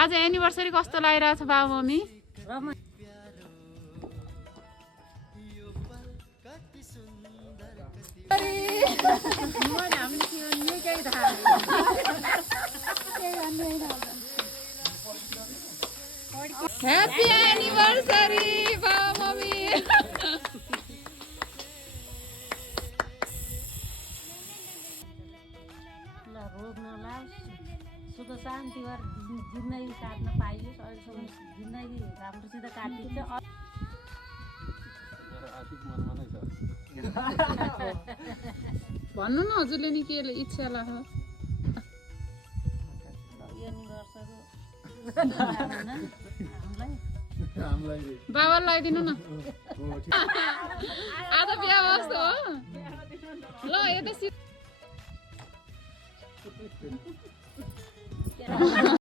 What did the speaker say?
आज एनिभर्सरी कस्तो लागिरहेछ बाबु मम्मी ह्याप्पी एनिभर्सरी बाबु मम्मी रोग नलाओस् सुख शान्ति भएर जिन्दगी काट्न पाइयोस् अहिलेसम्म जिन्दगी राम्रोसित काटिन्छ भन्नु न हजुरले नि के इच्छा लाग्छ बाबालाई लगाइदिनु न आज बिहा बस्नु हो ल यता